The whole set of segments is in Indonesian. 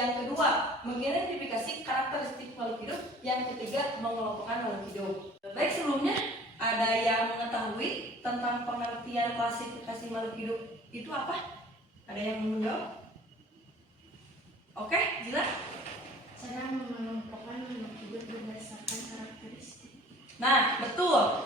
Yang kedua, mengidentifikasi karakteristik makhluk hidup. Yang ketiga, mengelompokkan makhluk hidup. Baik, sebelumnya ada yang mengetahui tentang pengertian klasifikasi makhluk hidup itu apa? Ada yang mau menjawab? Oke, jelas? Cara mengelompokkan makhluk hidup berdasarkan karakteristik. Nah, betul.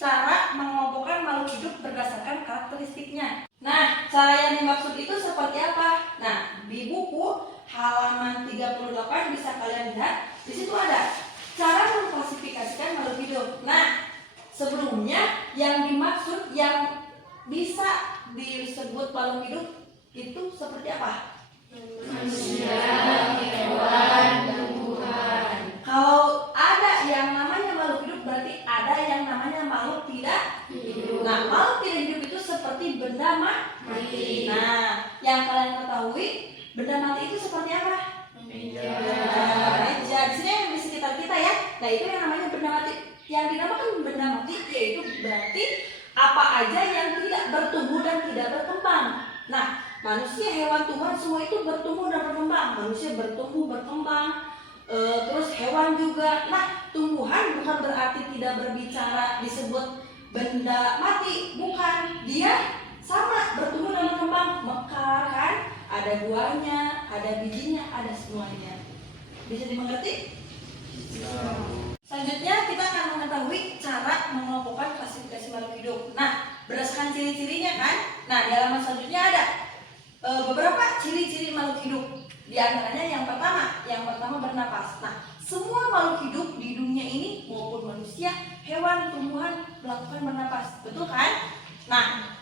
Cara mengelompokkan makhluk hidup berdasarkan karakteristiknya. Nah, cara yang dimaksud itu seperti apa? Nah, di buku halaman 38 bisa kalian lihat. Di situ ada cara mengklasifikasikan makhluk hidup. Nah, sebelumnya yang dimaksud yang bisa disebut makhluk hidup itu seperti apa? Manusia, hewan, tumbuhan. Kalau ada yang namanya makhluk hidup berarti ada yang namanya makhluk tidak Hidup. Nah, makhluk tidak hidup itu seperti benda Mati. Nah, yang kalian ketahui benda mati itu seperti apa? Meja. Meja. Di sini yang di sekitar kita ya. Nah, itu yang namanya benda mati. Yang dinamakan benda mati yaitu berarti apa aja yang tidak bertumbuh dan tidak berkembang. Nah, manusia, hewan, tumbuhan semua itu bertumbuh dan berkembang. Manusia bertumbuh, berkembang, terus hewan juga. Nah, tumbuhan bukan berarti tidak berbicara disebut benda mati, bukan. Dia sama bertumbuh dan berkembang, mekar kan? Ada buahnya, ada bijinya, ada semuanya. Bisa dimengerti? Selanjutnya kita akan mengetahui cara mengelompokkan klasifikasi makhluk hidup. Nah, berdasarkan ciri-cirinya kan? Nah, di halaman selanjutnya ada beberapa ciri-ciri makhluk hidup. Di antaranya yang pertama bernapas. Nah, semua makhluk hidup di dunia ini maupun manusia, hewan, tumbuhan melakukan bernapas, betul kan? Nah,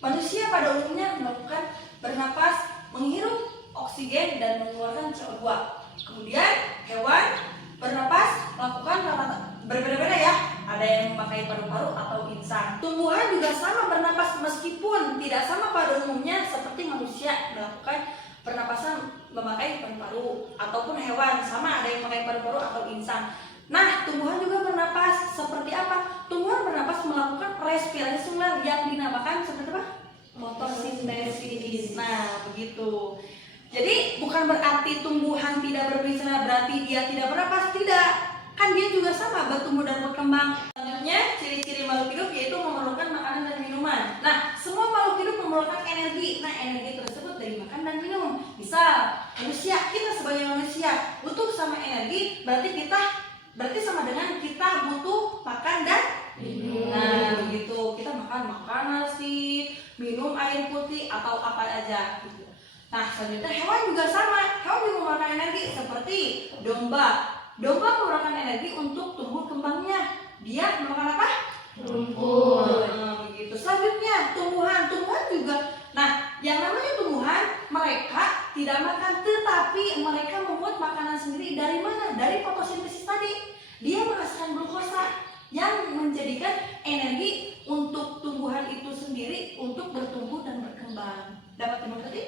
manusia pada umumnya melakukan bernapas, menghirup oksigen dan mengeluarkan CO2. Kemudian hewan bernapas melakukan berbeda-beda ya. Ada yang memakai paru-paru atau insang. Tumbuhan juga sama bernapas meskipun tidak sama pada umumnya seperti manusia melakukan pernapasan memakai paru-paru ataupun hewan sama ada yang memakai paru-paru atau insang. Nah, tumbuhan juga bernapas seperti apa? Tumbuhan bernapas melakukan respirasi seluler yang dinamakan seperti apa? Fotosintesis. Nah, begitu. Jadi bukan berarti tumbuhan tidak berbicara berarti dia tidak bernapas, tidak. Kan dia juga sama bertumbuh dan berkembang. Selanjutnya, ciri-ciri makhluk hidup yaitu memerlukan makanan dan minuman. Nah, semua makhluk hidup memerlukan energi. Nah, energi tersebut dari makan dan minum. Misal, manusia, kita sebagai manusia butuh sama energi, berarti sama dengan kita butuh makan dan Minum. Nah, begitu. Kita makan nasi, minum air putih atau apa aja gitu. Nah, selanjutnya hewan juga sama. Hewan juga mengeluarkan energi seperti domba. Domba mengeluarkan energi untuk tumbuh kembangnya. Dia memakan apa? Rumput. Nah, begitu. Selanjutnya tumbuhan juga. Nah, yang namanya tumbuhan mereka tidak makan, tetapi mereka membuat makanan sendiri. Dari mana? Dari fotosintesis tadi. Dia menghasilkan glukosa yang menjadikan energi untuk tumbuhan itu sendiri untuk bertumbuh dan berkembang. Dapat dimengerti?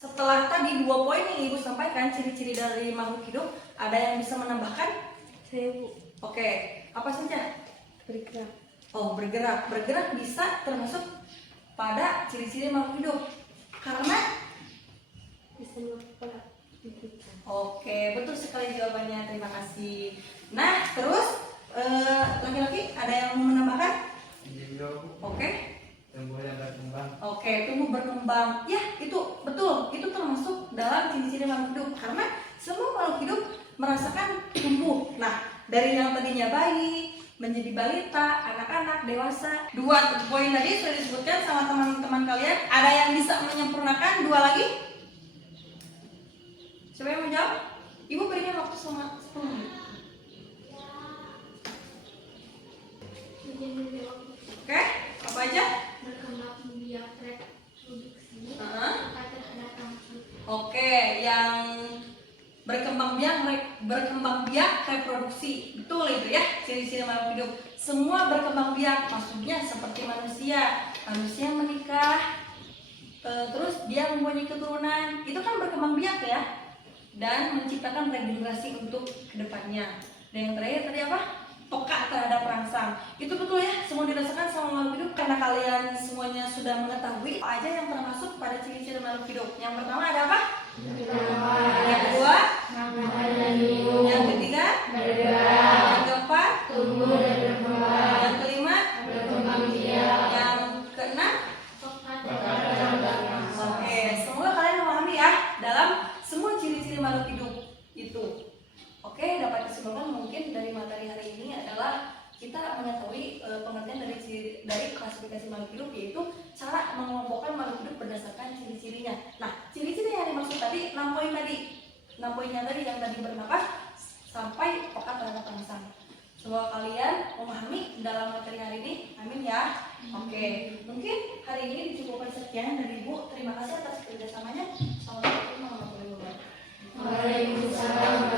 Setelah tadi 2 poin yang Ibu sampaikan ciri-ciri dari makhluk hidup, ada yang bisa menambahkan? Saya Bu. Oke, apa saja? Bergerak. Oh, bergerak. Bergerak bisa termasuk pada ciri-ciri makhluk hidup. Karena Bisa melakukan aktivitas. oke, betul sekali jawabannya. Terima kasih. Nah, terus laki-laki ada yang mau menambahkan? Oke. Tumbuh yang berkembang. Oke, tumbuh berkembang. Ya, itu betul. Itu termasuk dalam ciri-ciri makhluk hidup karena semua makhluk hidup merasakan tumbuh. Nah, dari yang tadinya bayi menjadi balita, anak-anak, dewasa. 2 poin tadi sudah disebutkan sama teman-teman kalian. Ada yang bisa menyempurnakan 2 lagi? Siapa yang mau jawab? Ibu berikan waktu selama 10 menit. Oke, apa aja? Berkembang biak reproduksi Heeh. terhadap langsung. Oke, yang berkembang biak reproduksi. Betul itu ya, ciri-ciri makhluk hidup. Semua berkembang biak, maksudnya seperti manusia. Manusia menikah, terus dia mempunyai keturunan. Itu kan berkembang biak ya. Dan menciptakan regenerasi untuk kedepannya. Dan yang terakhir tadi apa? Peka terhadap rangsang. Itu betul ya, semua dirasakan sama makhluk hidup. Karena kalian semuanya sudah mengetahui apa aja yang termasuk pada ciri-ciri makhluk hidup. Yang pertama ada apa? Yang kedua, yang ketiga, yang keempat, yang kelima, yang keenam. Oke, semoga kalian memahami ya dalam semua ciri-ciri makhluk hidup itu. Oke, dapat disimpulkan mungkin dari materi hari ini adalah kita mengetahui pengertian dari klasifikasi makhluk hidup, yaitu cara mengelompokkan makhluk hidup berdasarkan ciri-cirinya. Nah, ciri-ciri yang dimaksud tadi 6 poin tadi. 6 poinnya tadi yang tadi bernapas sampai pekat terhadap rangsang. Semoga kalian memahami dalam materi hari ini. Amin ya. Oke, mungkin hari ini dicukupkan sekian dari Ibu. Terima kasih atas kerjasamanya. Assalamualaikum warahmatullahi wabarakatuh. Waalaikumsalam.